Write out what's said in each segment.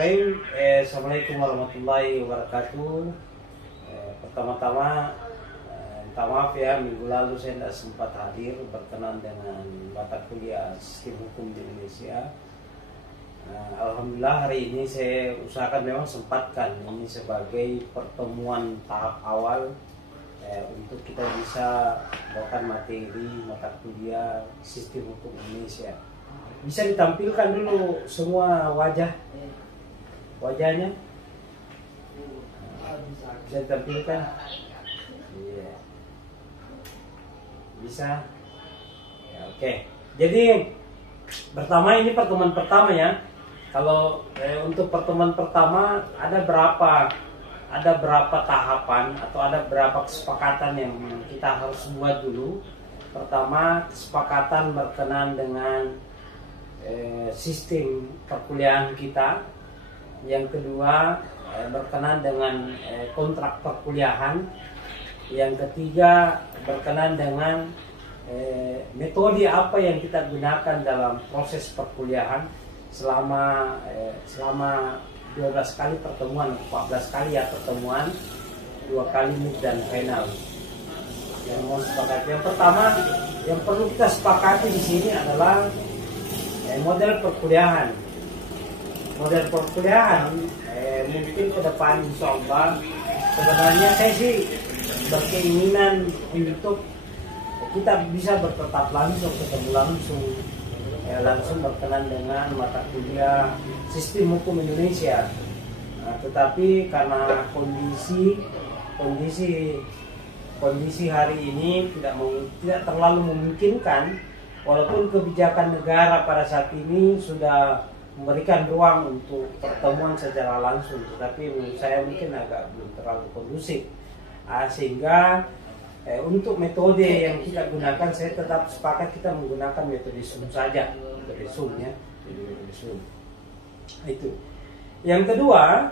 Bismillahirrahmanirrahim. Assalamualaikum warahmatullahi wabarakatuh. Pertama-tama minta maaf ya, minggu lalu saya tidak sempat hadir berkenan dengan mata kuliah Sistem Hukum di Indonesia. Alhamdulillah hari ini saya usahakan memang sempatkan ini sebagai pertemuan tahap awal untuk kita bisa bahkan materi mata kuliah Sistem Hukum Indonesia. Bisa ditampilkan dulu semua wajahnya, bisa ditampilkan, iya. Bisa ya, oke. Jadi pertama ini pertemuan pertama ya. Kalau untuk pertemuan pertama ada berapa tahapan atau ada berapa kesepakatan yang kita harus buat dulu. Pertama, kesepakatan berkenan dengan sistem perkuliahan kita. Yang kedua, berkenan dengan kontrak perkuliahan. Yang ketiga, berkenan dengan metode apa yang kita gunakan dalam proses perkuliahan selama 12 kali pertemuan, 14 kali ya pertemuan, 2 kali mid dan final. Yang mau sepakati, yang pertama yang perlu kita sepakati di sini adalah model perkuliahan. Model perkuliahan mungkin ke depan insya Allah, sebenarnya saya sih berkeinginan untuk kita bisa bertetap langsung, ketemu langsung berkenan dengan mata kuliah Sistem Hukum Indonesia. Tetapi karena kondisi hari ini tidak terlalu memungkinkan. Walaupun kebijakan negara pada saat ini sudah memberikan ruang untuk pertemuan secara langsung, tetapi menurut saya mungkin agak belum terlalu kondusif. Sehingga untuk metode yang kita gunakan, saya tetap sepakat kita menggunakan metode Zoom saja, metode Zoom ya, metode Zoom. Itu. Yang kedua,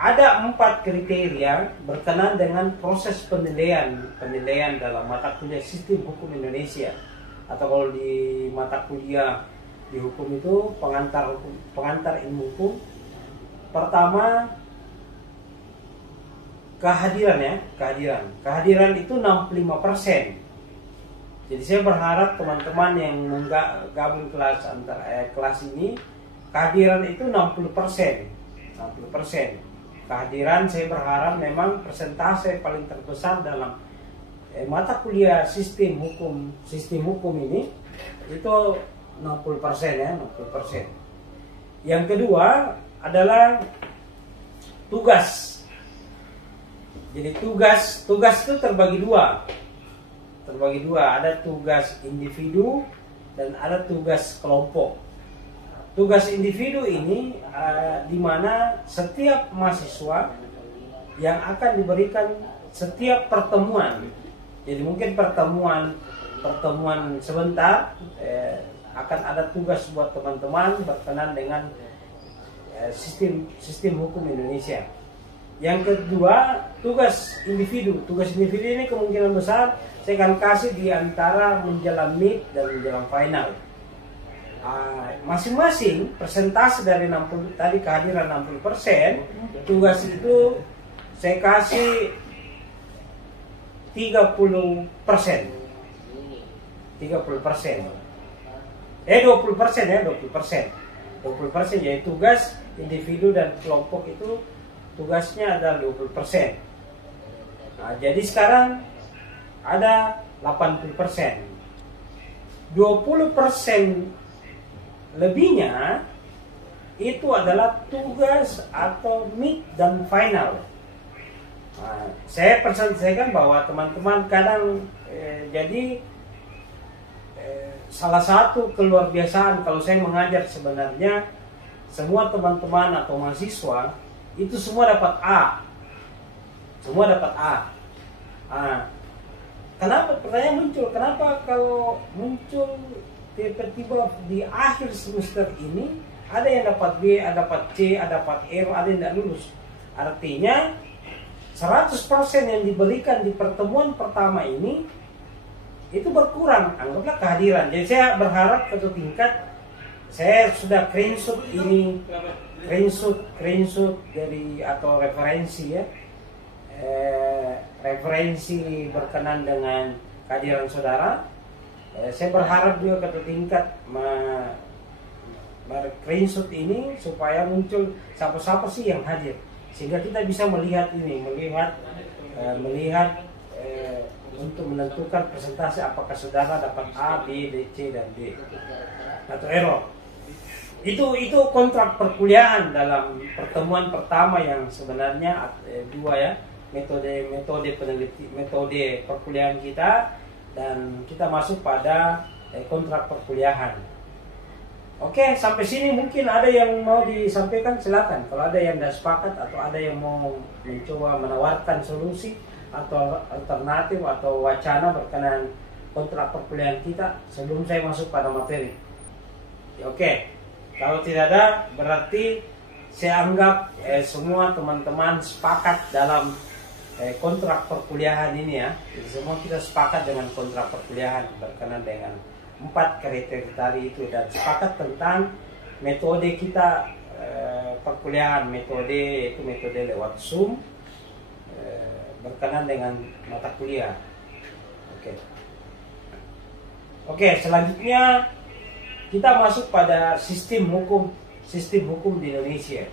ada 4 kriteria berkenan dengan proses penilaian dalam mata kuliah Sistem Hukum Indonesia. Atau kalau di mata kuliah di hukum itu pengantar ilmu hukum. Pertama, kehadiran itu 65%. Jadi saya berharap teman-teman yang gabung kelas ini kehadiran itu 60%. Kehadiran saya berharap memang persentase paling terbesar dalam mata kuliah sistem hukum ini itu 60% ya, 60%. Yang kedua adalah tugas. Jadi tugas itu terbagi dua, ada tugas individu dan ada tugas kelompok. Tugas individu ini di mana setiap mahasiswa yang akan diberikan setiap pertemuan. Jadi mungkin pertemuan sebentar akan ada tugas buat teman-teman berkenan dengan sistem hukum Indonesia. Yang kedua, tugas individu. Tugas individu ini kemungkinan besar saya akan kasih di antara menjelang mid dan menjelang final. Masing-masing persentase dari 60 tadi kehadiran 60%, tugas itu saya kasih 30%. 20% ya, 20%. Jadi tugas individu dan kelompok itu tugasnya adalah 20%. Jadi sekarang ada 80%. 20% lebihnya itu adalah tugas atau mid dan final. Saya perselesaikan bahwa teman-teman kadang salah satu keluar biasaan kalau saya mengajar sebenarnya semua teman-teman atau mahasiswa itu semua dapat A. Kenapa pertanyaan muncul? Kenapa kalau muncul tiba-tiba di akhir semester ini ada yang dapat B, ada dapat C, ada dapat E, ada yang tidak lulus? Artinya 100% yang diberikan di pertemuan pertama ini itu berkurang, anggaplah kehadiran. Jadi saya berharap satu tingkat, saya sudah screenshot ini screenshot dari atau referensi ya, referensi berkenan dengan kehadiran saudara. Saya berharap juga ke tingkat screenshot ini supaya muncul siapa-siapa sih yang hadir, sehingga kita bisa melihat untuk menentukan presentasi apakah saudara dapat A, B, C dan D atau error. Itu kontrak perkuliahan dalam pertemuan pertama yang sebenarnya dua ya, metode perkuliahan kita, dan kita masuk pada kontrak perkuliahan. Oke, sampai sini mungkin ada yang mau disampaikan, silakan. Kalau ada yang tidak sepakat atau ada yang mau mencoba menawarkan solusi atau alternatif atau wacana berkenaan kontrak perkuliahan kita sebelum saya masuk pada materi. Oke, kalau tidak ada berarti saya anggap semua teman-teman sepakat dalam kontrak perkuliahan ini ya. Jadi semua kita sepakat dengan kontrak perkuliahan berkenaan dengan 4 kriteria tadi itu, dan sepakat tentang metode kita perkuliahan. Metode itu metode lewat Zoom berkenaan dengan mata kuliah. Oke, selanjutnya kita masuk pada sistem hukum di Indonesia.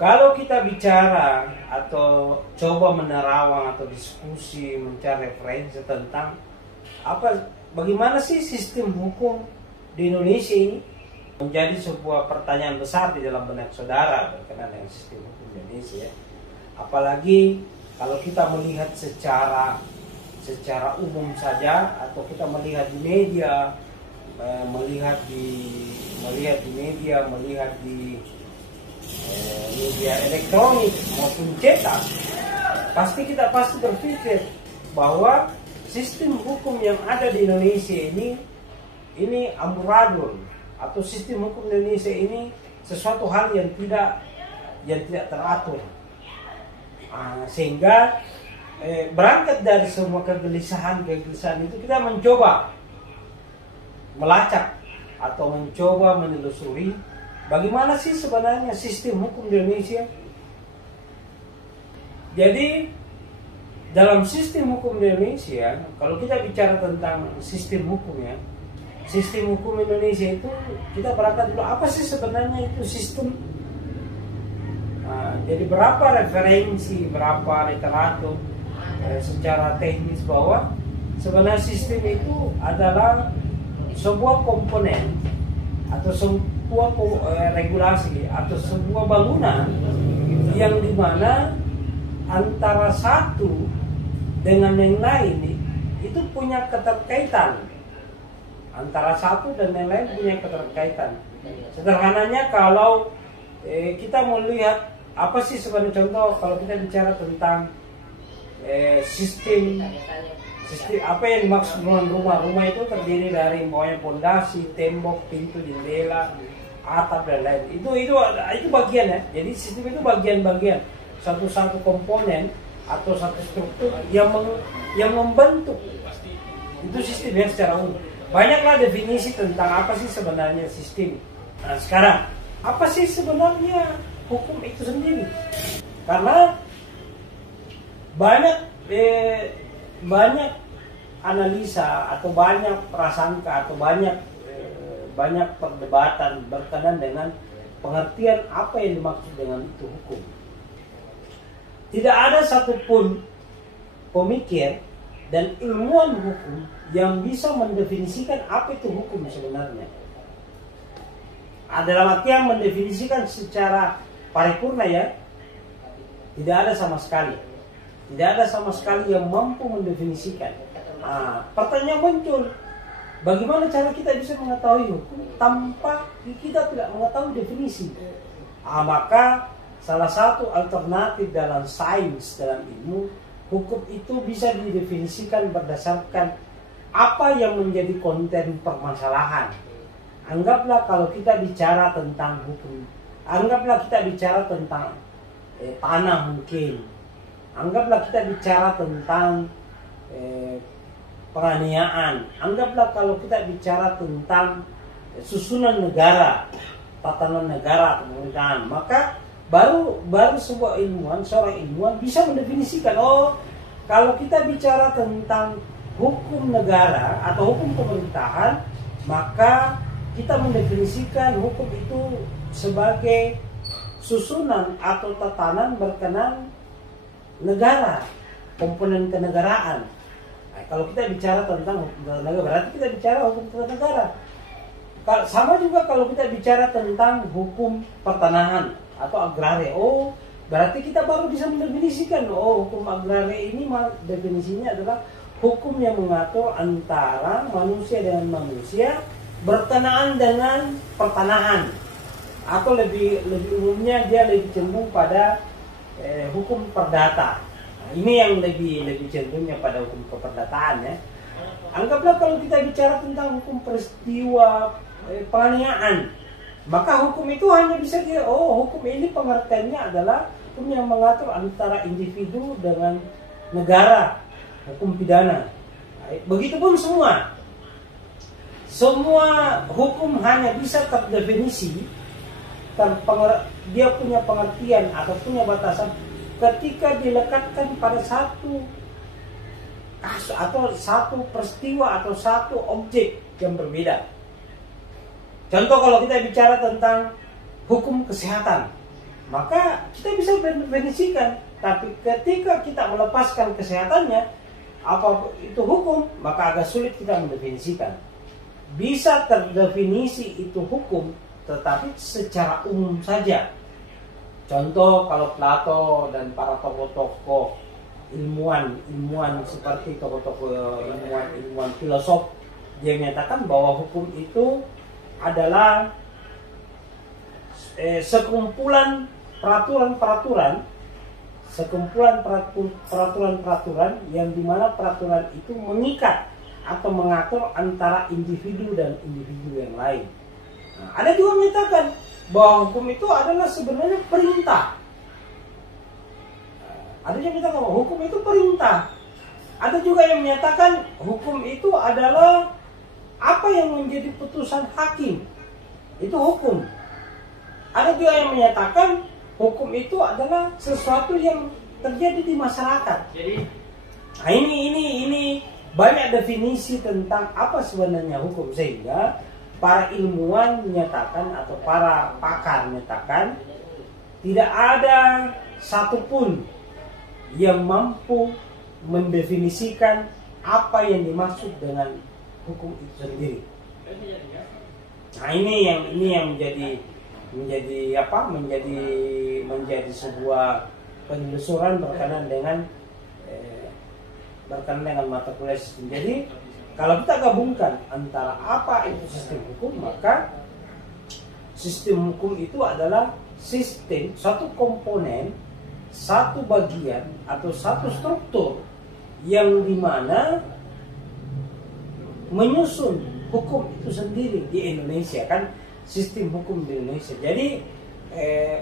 Kalau kita bicara atau coba menerawang atau diskusi mencari referensi tentang bagaimana sih sistem hukum di Indonesia ini, menjadi sebuah pertanyaan besar di dalam benak saudara berkenaan dengan sistem hukum Indonesia. Apalagi kalau kita melihat secara umum saja, atau kita melihat di media, melihat di media elektronik maupun cetak, pasti berpikir bahwa sistem hukum yang ada di Indonesia ini amburadul, atau sistem hukum Indonesia ini sesuatu hal yang tidak teratur. Sehingga berangkat dari semua kegelisahan itu, kita mencoba melacak atau mencoba menelusuri bagaimana sih sebenarnya sistem hukum di Indonesia. Jadi dalam sistem hukum di Indonesia, kalau kita bicara tentang sistem hukum ya, sistem hukum Indonesia itu kita berangkat dulu apa sih sebenarnya itu sistem. Jadi berapa referensi, berapa literatur secara teknis bahwa sebenarnya sistem itu adalah sebuah komponen atau sebuah regulasi atau sebuah bangunan yang dimana antara satu dengan yang lain itu punya keterkaitan. Antara satu dan yang lain punya keterkaitan. Sederhananya kalau kita melihat apa sih sebenarnya, contoh kalau kita bicara tentang sistem apa yang dimaksud dengan rumah itu terdiri dari pokoknya pondasi, tembok, pintu, jendela, atap dan lain. Itu bagian ya. Jadi sistem itu bagian-bagian, satu komponen atau satu struktur yang membentuk itu sistem yang secara umum. Banyaklah definisi tentang apa sih sebenarnya sistem. Nah, sekarang apa sih sebenarnya hukum itu sendiri? Karena banyak analisa atau banyak prasangka atau banyak perdebatan berkenaan dengan pengertian apa yang dimaksud dengan itu hukum. Tidak ada satupun pemikir dan ilmuwan hukum yang bisa mendefinisikan apa itu hukum sebenarnya. Dalam artian mendefinisikan secara paripurna ya, tidak ada sama sekali. Tidak ada sama sekali yang mampu mendefinisikan. Pertanyaan muncul, bagaimana cara kita bisa mengetahui hukum tanpa kita tidak mengetahui definisi? Maka salah satu alternatif dalam sains, dalam ilmu, hukum itu bisa didefinisikan berdasarkan apa yang menjadi konten permasalahan. Anggaplah kalau kita bicara tentang hukum, anggaplah kita bicara tentang tanah mungkin, anggaplah kita bicara tentang penganiayaan, anggaplah kalau kita bicara tentang susunan negara, tatanan negara atau pemerintahan, maka baru seorang ilmuwan bisa mendefinisikan, oh kalau kita bicara tentang hukum negara atau hukum pemerintahan, maka kita mendefinisikan hukum itu sebagai susunan atau tatanan berkenan negara, komponen kenegaraan. Nah, kalau kita bicara tentang hukum negara, berarti kita bicara hukum negara. Sama juga kalau kita bicara tentang hukum pertanahan atau agraria, oh berarti kita baru bisa mendefinisikan, oh hukum agraria ini definisinya adalah hukum yang mengatur antara manusia dengan manusia berkenaan dengan pertanahan, atau lebih umumnya dia lebih cenderung pada hukum perdata. Nah, ini yang lebih cenderungnya pada hukum keperdataan ya. Anggaplah kalau kita bicara tentang hukum peristiwa penganiayaan, maka hukum itu hanya bisa hukum ini pengertiannya adalah hukum yang mengatur antara individu dengan negara, hukum pidana. Begitupun semua hukum hanya bisa terdefinisi, dia punya pengertian atau punya batasan ketika dilekatkan pada satu kasus atau satu peristiwa atau satu objek yang berbeda. Contoh, kalau kita bicara tentang hukum kesehatan, maka kita bisa mendefinisikan, tapi ketika kita melepaskan kesehatannya, apa itu hukum, maka agak sulit kita mendefinisikan. Bisa terdefinisi itu hukum, tetapi secara umum saja. Contoh, kalau Plato dan para tokoh-tokoh ilmuwan seperti tokoh-tokoh ilmuwan filosof, dia menyatakan bahwa hukum itu adalah sekumpulan peraturan-peraturan yang dimana peraturan itu mengikat atau mengatur antara individu dan individu yang lain. Nah, ada juga menyatakan bahwa hukum itu adalah sebenarnya perintah. Ada yang menyatakan bahwa hukum itu perintah. Ada juga yang menyatakan hukum itu adalah apa yang menjadi putusan hakim, itu hukum. Ada juga yang menyatakan hukum itu adalah sesuatu yang terjadi di masyarakat. Nah, ini banyak definisi tentang apa sebenarnya hukum, sehingga para ilmuwan menyatakan atau para pakar menyatakan tidak ada satupun yang mampu mendefinisikan apa yang dimaksud dengan hukum itu sendiri. Nah, ini yang menjadi sebuah penelusuran berkenaan dengan mata kuliah sistem. Jadi kalau kita gabungkan antara apa itu sistem hukum, maka sistem hukum itu adalah sistem, satu komponen, satu bagian atau satu struktur yang dimana menyusun hukum itu sendiri di Indonesia, kan sistem hukum di Indonesia. Jadi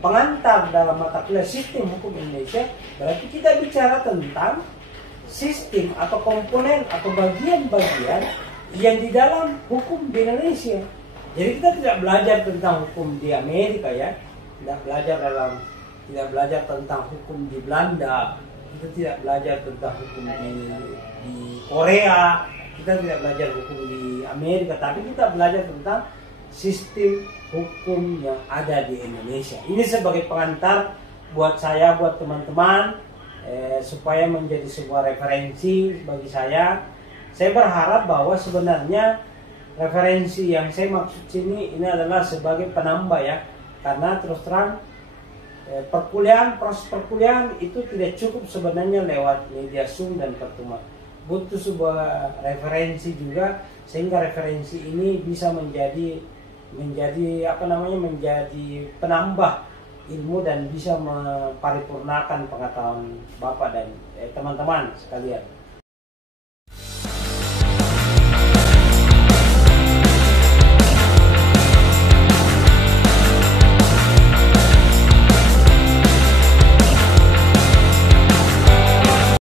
pengantar dalam mata kuliah sistem hukum Indonesia, berarti kita bicara tentang sistem atau komponen atau bagian-bagian yang di dalam hukum di Indonesia. Jadi kita tidak belajar tentang hukum di Amerika ya, tidak belajar tentang hukum di Belanda, kita tidak belajar tentang hukum di Korea, kita tidak belajar hukum di Amerika, tapi kita belajar tentang sistem hukum yang ada di Indonesia. Ini sebagai pengantar buat saya, buat teman-teman, supaya menjadi sebuah referensi bagi saya. Saya berharap bahwa sebenarnya referensi yang saya maksud sini ini adalah sebagai penambah ya, karena terus terang proses perkuliahan itu tidak cukup sebenarnya lewat media Zoom dan pertemuan. Butuh sebuah referensi juga, sehingga referensi ini bisa menjadi penambah ilmu dan bisa memparipurnakan pengetahuan Bapak dan teman-teman sekalian.